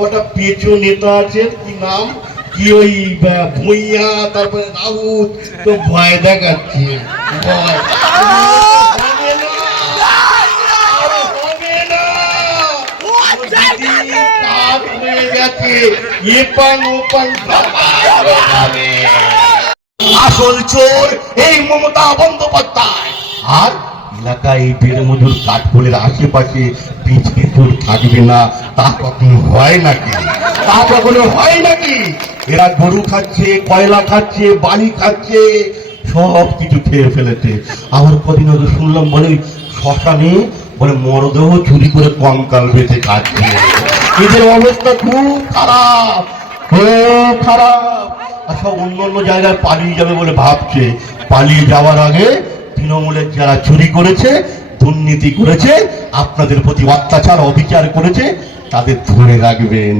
কটা পেঁচো নেতা আছে, কি নাম কি ওই ভুইয়া, তারপরে রাউত, তো ভয় দেখাচ্ছে। ভয় হবে না, আর হবে না। কাজ হয়ে গেছে, এপান ওপান হবে। আসল চোর এই মমতা বন্দ্যোপাধ্যায়। আর এলাকায় এই বেড়মজুর কাঠখোলের আশেপাশে পিছকে চোর থাকবে না, তা কখনো হয় নাকি? তা কখনো হয় নাকি? এরা গরু খাচ্ছে, কয়লা খাচ্ছে, বালি খাচ্ছে, সব কিছু খেয়ে ফেলেছে। আমার কদিন আগে শুনলাম বলে শ্মশানে বলে মরদেহ চুরি করে কঙ্কাল বেঁচে খাচ্ছে। এদের অবস্থা খুব খারাপ, খুব খারাপ। আচ্ছা, অন্য অন্য জায়গায় পালিয়ে যাবে বলে ভাবছে। পালিয়ে যাওয়ার আগে তৃণমূলের যারা চুরি করেছে, দুর্নীতি করেছে, আপনাদের প্রতি অত্যাচার অবিচার করেছে, তাদের ধরে রাখবেন।